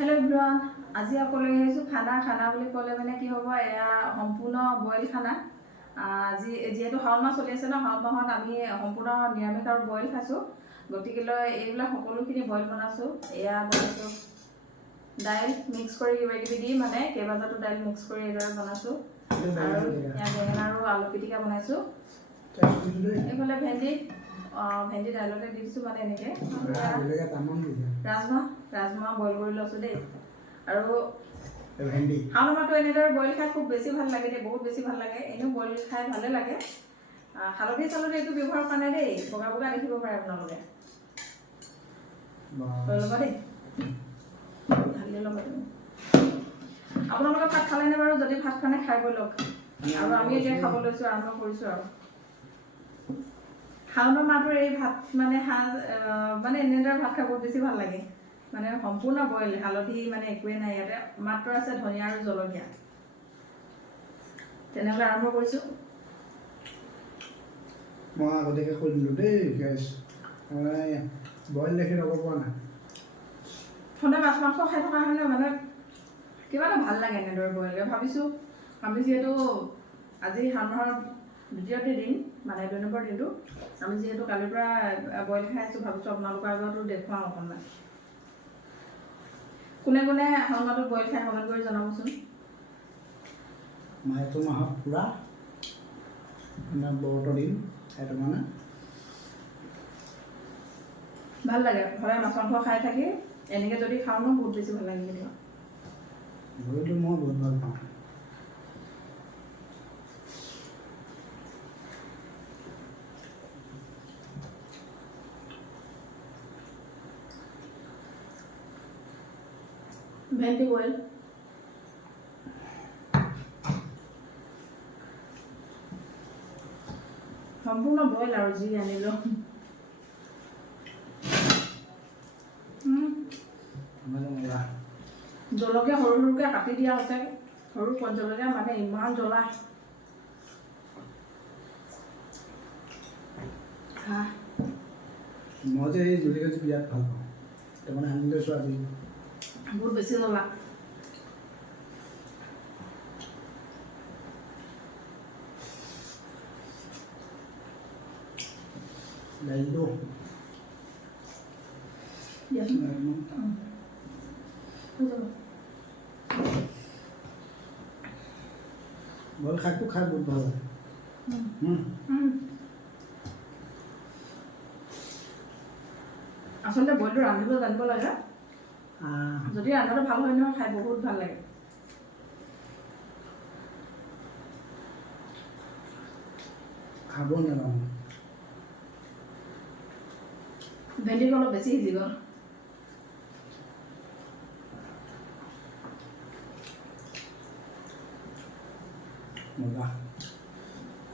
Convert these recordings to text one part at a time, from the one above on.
Hello everyone আজি আপোনালোকে আহিছো খানা বুলি ক'লে মানে কি হ'ব এয়া সম্পূৰ্ণ বইল খানা আজি যেহেতু শাওণ মাহ চলি আছে ন শাওণ মাহত আমি সম্পূৰ্ণ নিৰামিষ আৰু বইল খাইছো গতিকেলৈ এইবিলাক সকলোখিনি বইল বনাইছো এয়া বনাইছো দাইল মিক্স কৰি কিবা দি মানে কেইবাজাতো দাইল মিক্স কৰি এইদৰে বনাইছো আৰু এয়া বেঙেনা আৰু আলু পিটিকা বনাইছো এইফালে ভেন্দি ভেন্দি দাইলতে দি দিছো মানে এনেকে ৰাজমাহ বইল কৰি লৈছো দেই আৰু ভেন্দি শাওণ মাহটো এনেদৰে বইল খাই খুব বেছি ভাল লাগে দেই বহুত বেছি ভাল লাগে এনেও বইল খাই ভালে লাগে হালধি চালধি এইটো ব্যৱহাৰ কৰা নাই দেই বগা বগা দেখিব পাৰে আপোনালোকে ল'বা দেই ঢালি ল'বা তুমি আপোনালোকে ভাত খালেনে বাৰু যদি ভাত খানে খাই বৈ লওক আৰু আমি এতিয়া খাব লৈছো আৰম্ভ কৰিছো আৰু শাওণ মাহটোৰ এই ভাত মানে মানে এনেদৰে ভাত খাই বহুত বেছি ভাল লাগে মানে সম্পূৰ্ণ বইল হালধি মানে একোৱে নাই ইয়াতে মাত্ৰ আছে ধনিয়া আৰু জলকীয়া তেনেকৈ আৰম্ভ কৰিছোঁ মই আগতীয়াকৈ কৈ দিলোঁ দেই গেছ মানে বইল দেখি ৰ'ব পৰা নাই সদায় মাছ মাংস খাই থকা হয় ন মানে কিবা এটা ভাল লাগে এনেদৰে বইলকৈ ভাবিছোঁ আমি যিহেতু আজি শাওণ মাহৰ দ্বিতীয়টো দিন মানে 2 নম্বৰ দিনটো আমি যিহেতু কালিৰ পৰা বইল খাই আছোঁ ভাবিছোঁ আপোনালোকৰ আগতো দেখুৱাওঁ অকণমান কোনে কোনে শাওণ মাহটোত বইল খাই কমেণ্ট কৰি জনাবচোন মাহটো মাহত পূৰা মানে ব্ৰতৰ দিন সেইটো মানে ভাল লাগে সদায় মাছ মাংস খাই থাকি এনেকৈ যদি খাওঁ ন বহুত বেছি ভাল লাগে কেতিয়াবা বইলটো মই বহুত ভাল পাওঁ ভেন্দি বইল সম্পূৰ্ণ বইল আৰু যি আনিলোঁ জলকীয়া সৰু সৰুকৈ কাটি দিয়া হৈছে সৰু কণ জলকীয়া মানে ইমান জ্বলা মই যে এই জলকীয়াটো বিৰাট ভাল পাওঁ তাৰমানে সানি লৈছোঁ আজি বহুত বেছি জ্বলা দাইলটো বইল শাকটো খাই বহুত ভাল লাগে আচলতে বইলটো ৰান্ধিব জানিব লাগে যদি ৰান্ধাটো ভাল হয় নহয় খাই বহুত ভাল লাগে খাব নাজানো ভেন্দিটো অলপ বেছি সিজি গ'ল মজা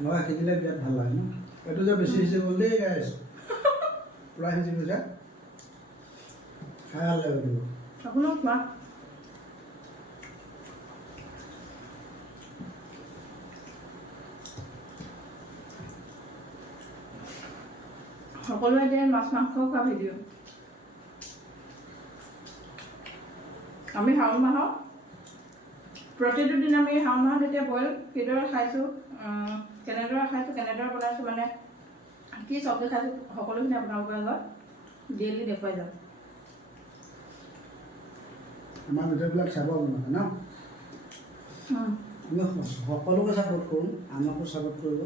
মই সিজিলে বিৰাট ভাল লাগে ন এইটো যে বেছি সিজি গ'ল দেই গাইছ পূৰা সিজি গৈছে খাই ভাল লাগে এইটো আপোনাক খোৱা সকলোৱে এতিয়া মাছ মাংস খোৱা ভিডিঅ' আমি শাওণ মাহত প্ৰতিটো দিন আমি শাওণ মাহত এতিয়া বইল কিদৰে খাইছোঁ কেনেদৰে খাইছোঁ কেনেদৰে বনাইছোঁ মানে কি চব্জি খাইছোঁ সকলোখিনি আপোনালোকৰ আগত ডেইলি দেখুৱাই যাম আমাৰ ভিডিঅ'বিলাক চাব আপোনালোকে ন আমি সকলোকে ছাপোৰ্ট কৰোঁ আমাকো ছাপোৰ্ট কৰিব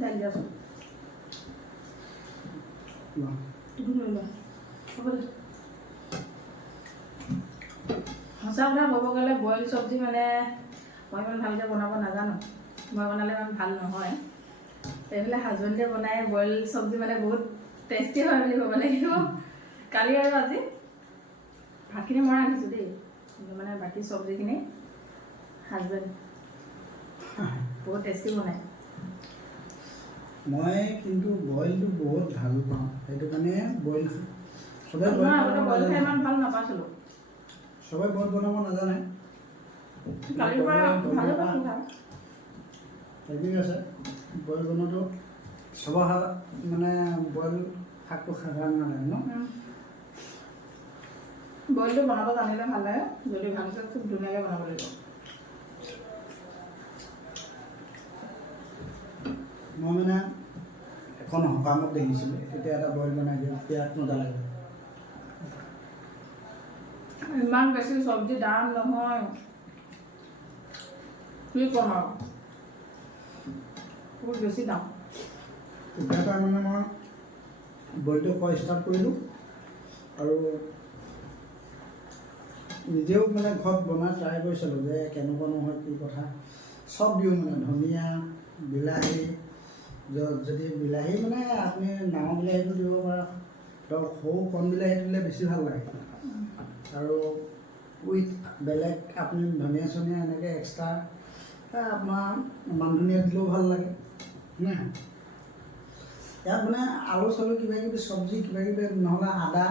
দাইল দিয়াচোন সঁচা কথা ক'ব গ'লে বইল চব্জি মানে মই ইমান ভালকৈ বনাব নাজানো মই বনালে ইমান ভাল নহয় এইফালে হাজবেণ্ডে বনাই বইল চব্জি মানে বহুত টেষ্টি হয় বুলি ক'ব লাগিব কালি আৰু আজি ভাতখিনি মই ৰান্ধিছোঁ দেই কিন্তু মানে বাকী চব্জিখিনি হাজবেণ্ড বহুত টেষ্টি বনায় মই কিন্তু বইলটো বহুত ভাল পাওঁ সেইটো কাৰণে বইল চবেই বইল খাই ইমান ভাল নাপাইছিলোঁ চবেই বইল বনাব নাজানে কালিৰ পৰা ভালে পাইছোঁ খাই ঠিক আছে বইল বনোৱাটো চবৰ মানে বইল শাকটো খাই ভাল নালাগে ন? বইলটো বনাব জানিলে ভাল লাগে, যদি ভালকৈ খুব ধুনীয়াকৈ বনাব লাগিব। মই মানে এখন সকামত দেখিছিলোঁ, তেতিয়া এটা বইল বনাই দিয়ে, বিৰাট মজা লাগে। ইমান বেছি চব্জি দাম নহয়, কি ক'ম আৰু, বহুত বেছি দাম। তেতিয়াৰ পৰা মানে মই বইলটো খোৱা ষ্টাৰ্ট কৰিলোঁ আৰু নিজেও মানে ঘৰত বনাই ট্ৰাই কৰি চালোঁ যে কেনেকুৱা নহয় কি কথা। চব দিওঁ মানে ধনিয়া, বিলাহী, যদি বিলাহী মানে আপুনি ডাঙৰ বিলাহীটো দিব পাৰে, ধৰক সৰু কণ বিলাহী দিলে বেছি ভাল লাগে। আৰু উইথ বেলেগ আপুনি ধনিয়া চনিয়া এনেকৈ এক্সট্ৰা আপোনাৰ মান ধনিয়া দিলেও ভাল লাগে। ইয়াত মানে আলু চালু কিবা কিবি চব্জি কিবা কিবি নহ'লে আদা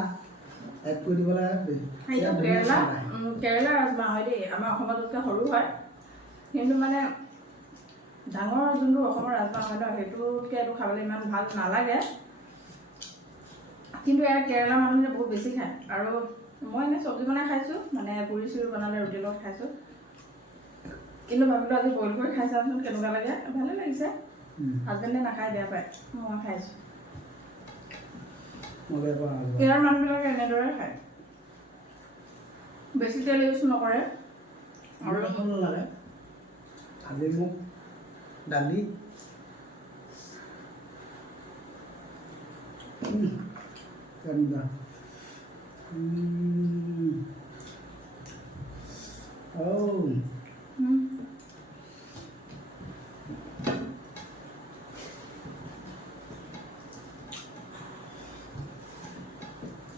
এড কৰি দিব লাগে। কেৰেলা ৰাজমাহ হয় দেই, আমাৰ অসমতকৈ সৰু হয়, কিন্তু মানে ডাঙৰ যোনটো অসমৰ ৰাজমাহ হয় ন, সেইটোতকৈ এইটো খাবলৈ ইমান ভাল নালাগে। কিন্তু ইয়াৰ কেৰেলা মানুহে বহুত বেছি খায়। আৰু মই এনেই চব্জি বনাই খাইছোঁ, মানে পুৰি চুৰি বনালে ৰুটিৰ লগত খাইছোঁ। কিন্তু ভাবিলোঁ আজি বইল কৰি খাই চাওঁচোন কেনেকুৱা লাগে, ভালে লাগিছে। হাজবেণ্ডে নাখায়, বেয়া পায়, মই খাইছোঁ। ইয়াৰ মানুহবিলাকে এনেদৰে খায়, বেছি তেল ইউজ নকৰে। আৰু ভাল নালাগে, ভাজি মুগ দালি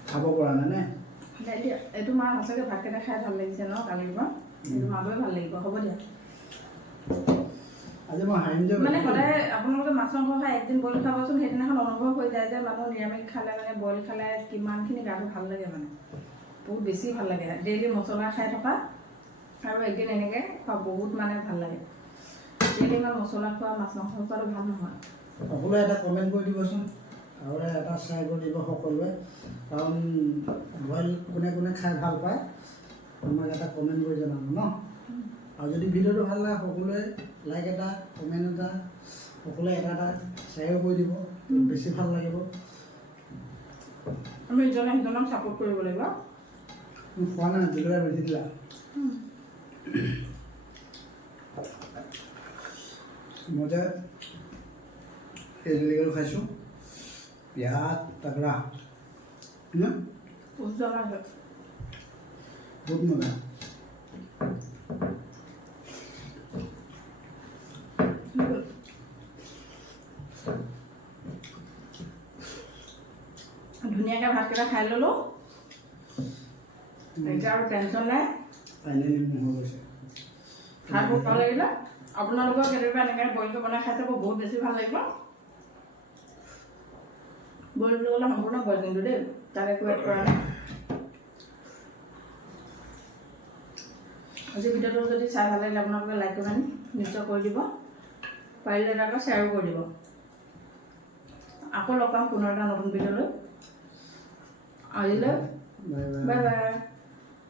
খাব পৰা নাই নে? এইটো মা সঁচাকৈ ভাতকেইটা খাই ভাল লাগিছে ন কালিৰ পৰা, এইটো মাবই ভাল লাগিব। হ'ব দিয়া। আজি মই হাঁহিম যে মানে সদায় আপোনালোকে মাছ মাংস খাই একদিন বইল খাবচোন, সেইদিনাখন অনুভৱ হৈ যায় যে মানুহ নিৰামিষ খালে মানে বইল খালে কিমানখিনি গাটো ভাল লাগে, মানে বহুত বেছি ভাল লাগে। ডেইলি মছলা খাই থকা আৰু একদিন এনেকৈ খোৱা বহুত মানে ভাল লাগে। ডেইলি ইমান মছলা খোৱা, মাছ মাংস খোৱাটো ভাল নহয়। সকলোৱে এটা কমেণ্ট কৰি দিবচোন আৰু এটা শ্বেয়াৰ কৰি দিব সকলোৱে, কাৰণ বইল কোনে কোনে খাই ভাল পায় আমাক এটা কমেণ্ট কৰি জনাব ন। আৰু যদি ভিডিঅ'টো ভাল লাগে সকলোৱে লাইক এটা, কমেণ্ট এটা, সকলোৱে এটা এটা শ্বেয়াৰ কৰি দিব, বেছি ভাল লাগিব। আমি ইজনে সিজনক ছাপোৰ্ট কৰিব লাগিব। খোৱা নাই, জলকীয়া বেছি দিলা। মই যে এই জলকীয়াটো খাইছোঁ, বিৰাট তাগৰা, বহুত মজা। ধুনীয়াকৈ ভাতকেইটা খাই ল'লোঁ, এতিয়া আৰু টেনশ্যন নাই। ফাইনেলি মোৰ হৈ গৈছে। খাই বহুত ভাল লাগিলে। আপোনালোকৰ কেতিয়াবা এনেকৈ বইলটো বনাই খাই চাব, বহুত বেছি ভাল লাগিব। বইল বুলি ক'লে সম্পূৰ্ণ বইল কিন্তু দেই, তাক একো এড কৰা নাই। আজি ভিডিঅ'টো যদি চাই ভাল লাগিলে আপোনালোকে লাইক কমেণ্ট নিশ্চয় কৰি দিব, পাৰিলে এটা শ্বেয়াৰো কৰি দিব। আকৌ লগ পাম পুনৰ এটা নতুন ভিডিঅ'লৈ। আজিলৈ বাই বাই।